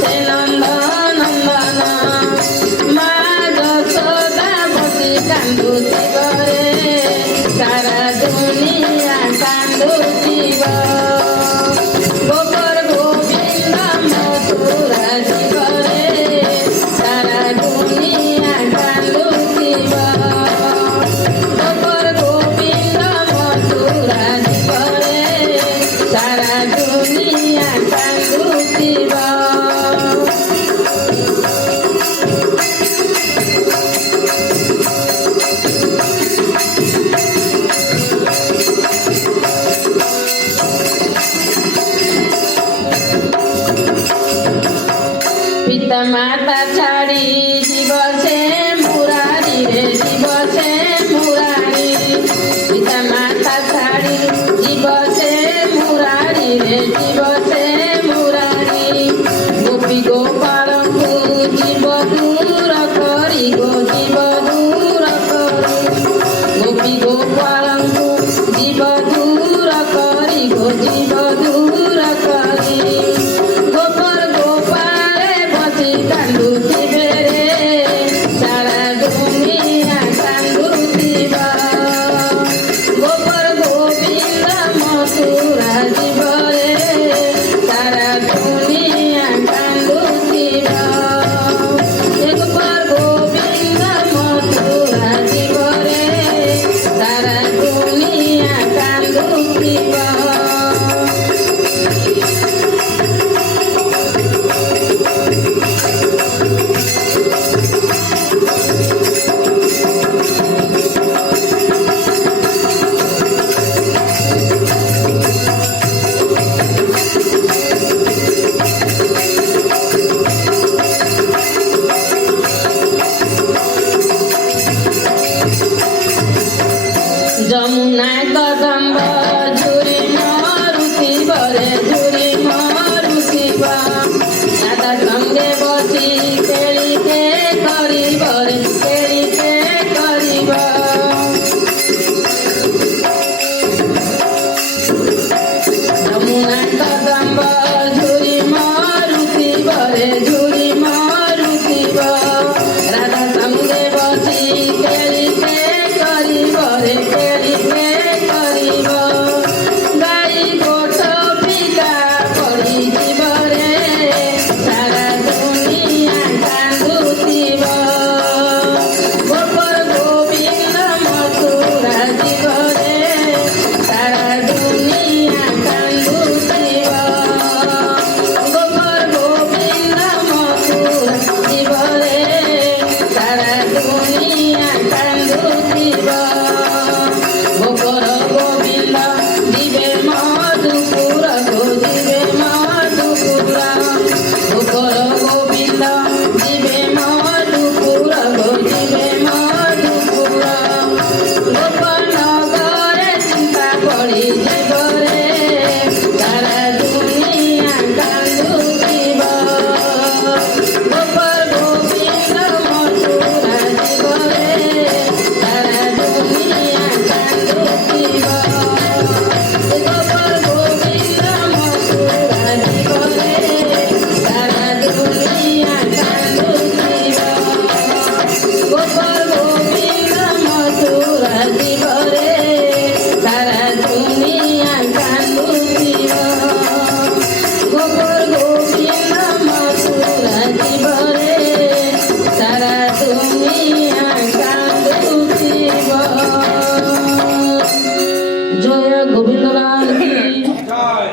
ସେ ନନ୍ଦ ନନ୍ଦନ ମା ଯଶୋଦା ବସି କାନ୍ଦୁଥିବ ରେ ସାରା ଦୁନିଆ କାନ୍ଦୁଥିବ ଗୋପର ଗୋବିନ୍ଦ ମଥୁରା ଯିବ ରେ ସାରା ଦୁନିଆ କାନ୍ଦୁଥିବ ଗୋପର ଗୋବିନ୍ଦ ମଥୁରା ଯିବ ରେ ସାରା ଦୁନିଆ କାନ୍ଦୁଥିବ। পিতা মাতা ছাড়ি জীব সে মুরারি রে জীব সে মুরারি পিতা মাতা ছাড়ি জীব সে মুরারি রে জীব সে মুরারি গোপী গোপালଙ୍କୁ জীব দূর করি গো জীব দূর করি গোপী গোপালଙ୍କୁ জীব দূর করি গো জীব দূর করি গোপর গোপালে বসি কান্দুଥିବେ রে সারা দুনিয়া কান্দুଥିବ গোপর গোবিন্দ মথুরা ଯିବ রে সারা দুনিয়া কান্দুଥିବ গোপর গোবিন্দ মথুরা ଯିବ রে সারা দুনিয়া কান্দুଥିବ। যমুনা কদম্ব ঝুরি মরুথিব রে ঝুরি মরুথিব রাধা সঙ্গে বসি খেলিতে করিব রে খেলিতে করিব যমুনা কদম্ব ঝুরি মরুথিব রে ঝুরি মরুথিব রাধা সঙ্গে বসি খেলিতে করিব রে খেলিতে করিব গাই গোঠ পিতা পড়িଯିବ রে সারা দুনিଆ କାନ୍ଦୁଥିବ ଗୋପର ଗୋବିନ୍ଦ ମଥୁରା ଯିବ ରେ ସାରା ଦୁନିଆ କାନ୍ଦୁଥିବ ଗୋପର ଗୋବିନ୍ଦ ମଥୁରା ଯିବ ରେ ସାରା ଦୁନିଆ କାନ୍ଦୁଥିବ গোপর গোবিন্দ দিবে মধুপুর গো দিবে মধুপুর গোপর গোবিন্দ দিবে মধুপুর গো দিবে মধুপুর গোপনগরে চিন্তা পড়িଯିବ রে সারা দুনিয়া কান্দুଥିବ গোপর গোবিন্দ মথুরা ଯିବ রে সারা দুনিয়া কান্দুଥିବ গোপর গোবিন্দ মথুরা ଯିବ রে সারা দুনিয়া কান্দুଥିବ গোপর গোবিন্দ মথুরা ଯିବ রে সারা দুনিয়া কান্দুଥିବ গোপর গোবিন্দ মথুরা ଯିବ রে সারা দুনিয়া কান্দুଥିବ। জয় গোবিন্দ লাল কি জয়।